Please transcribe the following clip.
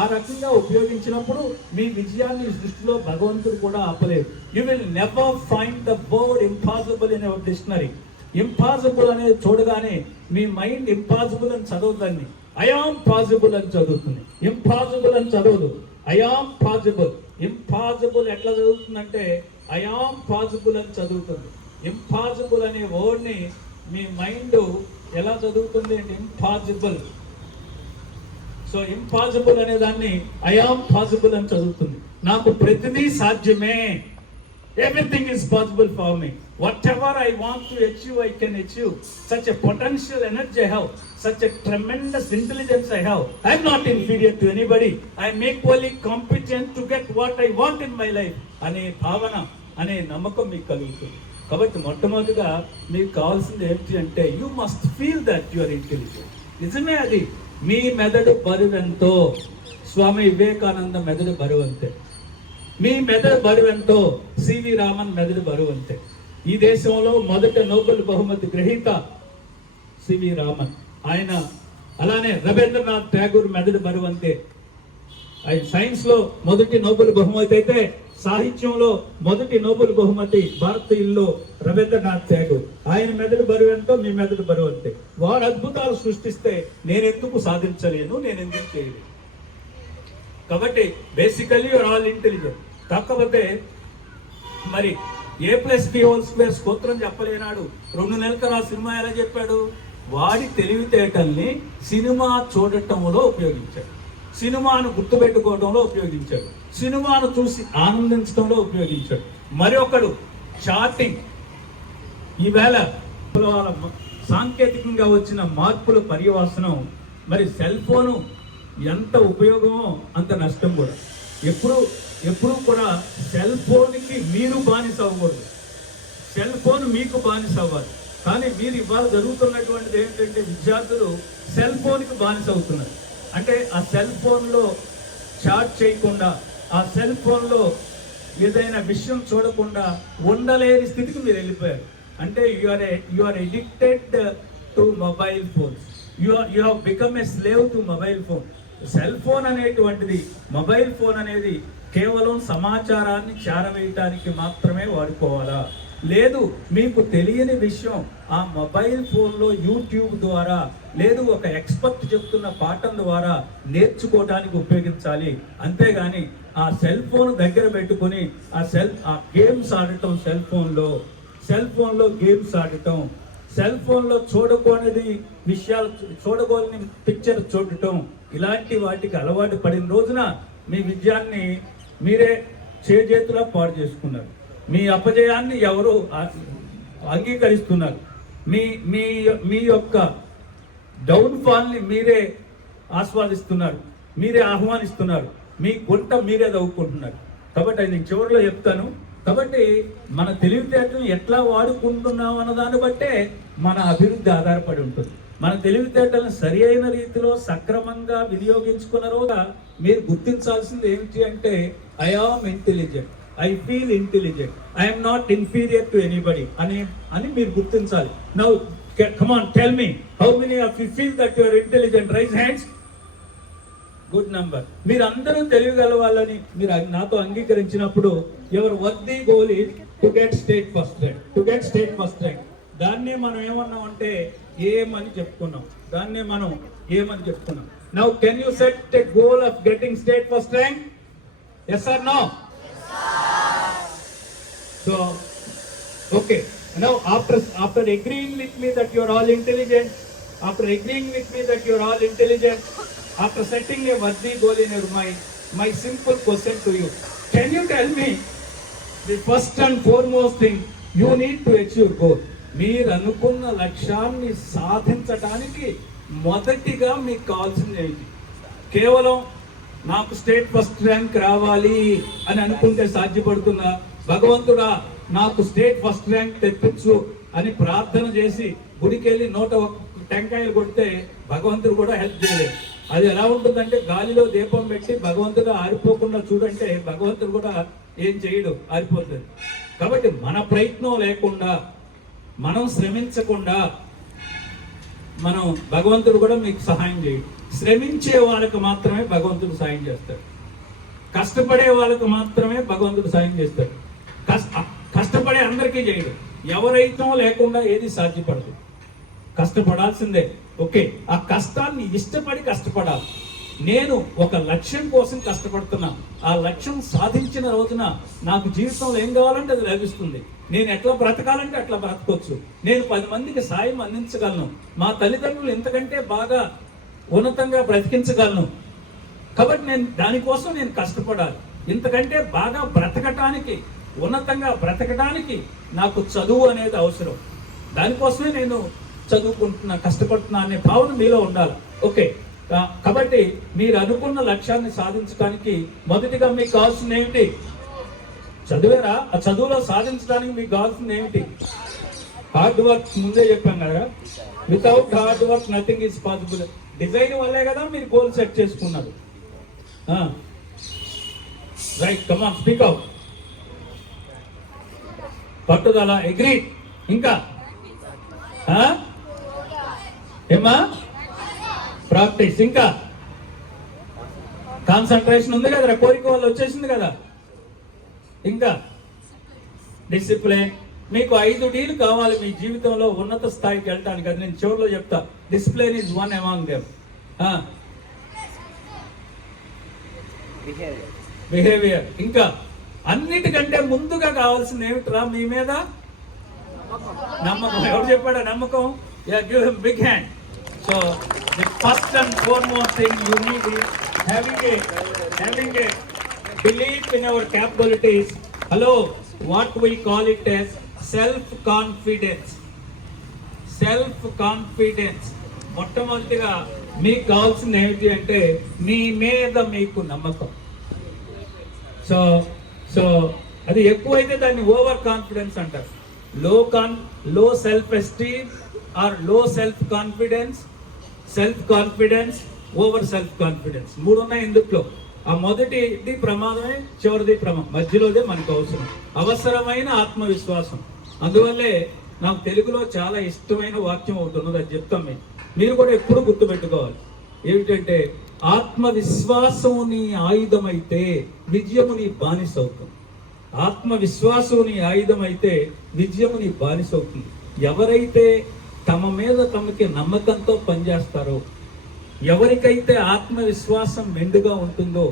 ఆ రకంగా ఉపయోగించినప్పుడు మీ విజయాన్ని దృష్టిలో భగవంతుడు కూడా ఆపలేదు. You will never find the word impossible in our dictionary. Impossible అనేది చూడగానే మీ మైండ్ ఇంపాసిబుల్ అని చదవద్దండి, ఐఆమ్ పాసిబుల్ అని చదువుతుంది. ఇంపాసిబుల్ అని చదవదు, ఐఆమ్ పాసిబుల్. ఇంపాసిబుల్ ఎట్లా చదువుతుందంటే ఐఆమ్ పాసిబుల్ అని చదువుతుంది. ఇంపాసిబుల్ అనే వర్డ్ని మీ మైండ్ ఎలా చదువుతుంది అంటే ఇంపాసిబుల్. సో ఇంపాసిబుల్ అనే దాన్ని ఐఆమ్ పాసిబుల్ అని చదువుతుంది. నాకు ప్రతిదీ సాధ్యమే, everything is possible for me. Whatever I want to achieve, I can achieve. Such a potential energy I have, such a tremendous intelligence I have. I am not inferior to anybody. I am equally competent to get what I want in my life. అనే భావన, అనే నమ్మకం మీకు కలుగుతుంది. కాబట్టి మొట్టమొదటిగా మీకు కావాల్సింది ఏంటి అంటే you must feel that you are intelligent. నిజమే అది. మీ మెదడు బరువెంతో స్వామి వివేకానంద మెదడు బరువంతే, మీ మెదడు బరువెంతో సివి రామన్ మెదడు బరువంతే. ఈ దేశంలో మొదట నోబెల్ బహుమతి గ్రహీత సివి రామన్, ఆయన అలానే రవీంద్రనాథ్ ఠాగూర్ మెదడు బరువంతే. ఆయన సైన్స్లో మొదటి నోబెల్ బహుమతి అయితే సాహిత్యంలో మొదటి నోబెల్ బహుమతి భారతీయుల్లో రవీంద్రనాథ్ ఠాగూర్. ఆయన మెదడు బరువెంతో మీ మెదడు బరువంతే. వారు అద్భుతాలు సృష్టిస్తే నేనెందుకు సాధించలేను, నేనెందుకు చేయలేను? కాబట్టి బేసికల్లీ యూఆర్ ఆల్ ఇంటెలిజెంట్. కాకపోతే మరి A+B² స్తోత్రం చెప్పలేనాడు. 2 నెలల తర్వాత సినిమా ఎలా చెప్పాడు? వాడి తెలివితేటల్ని సినిమా చూడటంలో ఉపయోగించాడు, సినిమాను గుర్తుపెట్టుకోవడంలో ఉపయోగించాడు, సినిమాను చూసి ఆనందించడంలో ఉపయోగించాడు. మరొకడు చాటింగ్. ఈవేళ సాంకేతికంగా వచ్చిన మార్పుల పర్యవసనం. మరి సెల్ ఫోను ఎంత ఉపయోగమో అంత నష్టం కూడా. ఎప్పుడు కూడా సెల్ ఫోన్కి మీరు బానిస అవ్వకూడదు, సెల్ ఫోన్ మీకు బానిస అవ్వాలి. కానీ మీరు ఇవాళ జరుగుతున్నటువంటిది ఏంటంటే విద్యార్థులు సెల్ ఫోన్కి బానిస అవుతున్నారు. అంటే ఆ సెల్ ఫోన్లో చాట్ చేయకుండా, ఆ సెల్ ఫోన్లో ఏదైనా విషయం చూడకుండా ఉండలేని స్థితికి మీరు వెళ్ళిపోయారు. అంటే you are addicted to mobile phones. You have become a slave to mobile phone. Cell phone అనేటువంటిది, మొబైల్ ఫోన్ అనేది కేవలం సమాచారాన్ని చేరవేయటానికి మాత్రమే వాడుకోవాలా? లేదు, మీకు తెలియని విషయం ఆ మొబైల్ ఫోన్లో యూట్యూబ్ ద్వారా, లేదు ఒక ఎక్స్పర్ట్ చెప్తున్న పాఠం ద్వారా నేర్చుకోవడానికి ఉపయోగించాలి. అంతేగాని ఆ సెల్ ఫోన్ దగ్గర పెట్టుకుని ఆ గేమ్స్ ఆడటం, సెల్ ఫోన్లో గేమ్స్ ఆడటం, సెల్ ఫోన్లో చూడకూడని విషయాలు, చూడకూడని పిక్చర్ చూడటం, ఇలాంటి వాటికి అలవాటు పడిన రోజున మీ విజయాన్ని మీరే చేతులా పాడు చేసుకున్నారు. మీ అపజయాన్ని ఎవరు అంగీకరిస్తున్నారు? మీ యొక్క డౌన్ఫాల్ని మీరే ఆస్వాదిస్తున్నారు, మీరే ఆహ్వానిస్తున్నారు, మీ గుంట మీరే దవ్వుకుంటున్నారు. కాబట్టి నేను చివరిలో చెప్తాను. కాబట్టి మన తెలివితేటలను ఎట్లా వాడుకుంటున్నాం అన్న దాన్ని బట్టే మన అభివృద్ధి ఆధారపడి ఉంటుంది. మన తెలివితేటలను సరి అయిన రీతిలో సక్రమంగా వినియోగించుకున్నారుగా మీరు గుర్తించాల్సింది ఏమిటి అంటే I am intelligent, I feel intelligent, I'm not inferior to anybody అని మీరు గుర్తించాలి. Now come on, tell me how many of you feel that you are intelligent? Raise hands. Good number. మీరు అందరూ తెలియగల వాళ్ళని మీరు నాతో అంగీకరించినప్పుడు your worthy goal is to get state first rank. దాన్నే మనం ఏమన్నాం అంటే ఏమని చెప్పుకున్నాం. Now can you set a goal of getting state first rank? Yes are no? So okay, now after agreeing with me that you are all intelligent, after setting a worthy goal in your mind, my simple question to you, can you tell me the first and foremost thing you need to achieve goal? మీరు అనుకున్న లక్ష్యాన్ని సాధించడానికి మొదటిగా మీకు కావాల్సింది ఏంటి? కేవలం నాకు స్టేట్ ఫస్ట్ ర్యాంక్ రావాలి అని అనుకుంటే సాధ్యపడుతుందా? భగవంతుడా నాకు స్టేట్ ఫస్ట్ ర్యాంక్ తెప్పించు అని ప్రార్థన చేసి గుడికెళ్ళి 101 టెంకాయలు కొడితే భగవంతుడు కూడా హెల్ప్ చేయలేదు. అది ఎలా ఉంటుందంటే గాలిలో దీపం పెట్టి భగవంతుడు ఆరిపోకుండా చూడంటే భగవంతుడు కూడా ఏం చేయడు, ఆరిపోతుంది. కాబట్టి మన ప్రయత్నం లేకుండా, మనం శ్రమించకుండా మనం భగవంతుడు కూడా మీకు సహాయం చేయడు. శ్రమించే వాళ్ళకి మాత్రమే భగవంతుడు సాయం చేస్తాడు. కష్టపడే వాళ్ళకి మాత్రమే భగవంతుడు సాయం చేస్తాడు. కష్టపడే అందరికీ చేయడు. ఎవరైతే లేకుండా ఏది సాధ్యపడదు. కష్టపడాల్సిందే. ఓకే, ఆ కష్టాన్ని ఇష్టపడి కష్టపడాలి. నేను ఒక లక్ష్యం కోసం కష్టపడుతున్నా. ఆ లక్ష్యం సాధించిన రోజున నాకు జీవితంలో ఏం కావాలంటే అది లభిస్తుంది. నేను ఎట్లా బ్రతకాలంటే అట్లా బ్రతకొచ్చు. నేను 10 మందికి సాయం అందించగలను. మా తల్లిదండ్రులు ఇంతకంటే బాగా ఉన్నతంగా బ్రతికించగలను. కాబట్టి దానికోసం నేను కష్టపడాలి. ఇంతకంటే బాగా బ్రతకటానికి, ఉన్నతంగా బ్రతకడానికి నాకు చదువు అనేది అవసరం. దానికోసమే నేను చదువుకుంటున్నా, కష్టపడుతున్నా అనే భావన మీలో ఉండాలి. ఓకే, కాబట్టి మీరు అనుకున్న లక్ష్యాన్ని సాధించడానికి మొదటిగా మీకు కావాల్సింది ఏమిటి? చదివేరా? ఆ చదువులో సాధించడానికి మీకు కావాల్సింది ఏమిటి? Hard work. ముందే చెప్పాం కదా, without hard work nothing is possible. Design వల్లే కదా మీరు గోల్ సెట్ చేసుకున్నారు. Right, come on, speak out. పట్టుదల, అగ్రీ. ఇంకా ఏమా? ప్రాక్టీస్. ఇంకా కాన్సన్ట్రేషన్ ఉంది కదా, కోరిక వల్ల వచ్చేసింది కదా. ఇంకా డిసిప్లిన్. మీకు 5 డీలు కావాలి మీ జీవితంలో ఉన్నత స్థాయికి వెళ్ళడానికి. అది నేను చివరిలో చెప్తా. Discipline is one among them. Behaviour. ఇంకా అన్నిటికంటే ముందుగా కావాల్సింది ఏమిట్రా? మీ మీద నమ్మకం. ఎవరు చెప్పాడా నమ్మకం? Give him big hand. So the first and foremost thing you need is having a belief in our capabilities. Hello, what we call it as self-confidence. మొట్టమొదటిగా మీకు కావాల్సింది ఏమిటి అంటే మీ మీద మీకు నమ్మకం. సో అది ఎక్కువైతే దాన్ని ఓవర్ కాన్ఫిడెన్స్ అంటారు. లో సెల్ఫ్ ఎస్టీమ్ ఆర్ లో self confidence, over self confidence. 3 ఉన్నాయి ఇందులో. ఆ మొదటిది ప్రమాదమే, చివరిది మధ్యలోదే మనకు అవసరమైన ఆత్మవిశ్వాసం. అందువల్లే నాకు తెలుగులో చాలా ఇష్టమైన వాక్యం ఒకటి ఉన్నది, అది చెప్తాం. మీరు కూడా ఎప్పుడు గుర్తుపెట్టుకోవాలి. ఏమిటంటే, ఆత్మవిశ్వాసము నీ ఆయుధమైతే విజయము నీ బానిస అవుతుంది. ఆత్మవిశ్వాసము నీ ఆయుధమైతే విజయము నీ బానిస అవుతుంది. ఎవరైతే తమ మీద తమకి నమ్మకంతో పనిచేస్తారో, ఎవరికైతే ఆత్మవిశ్వాసం మెండుగా ఉంటుందో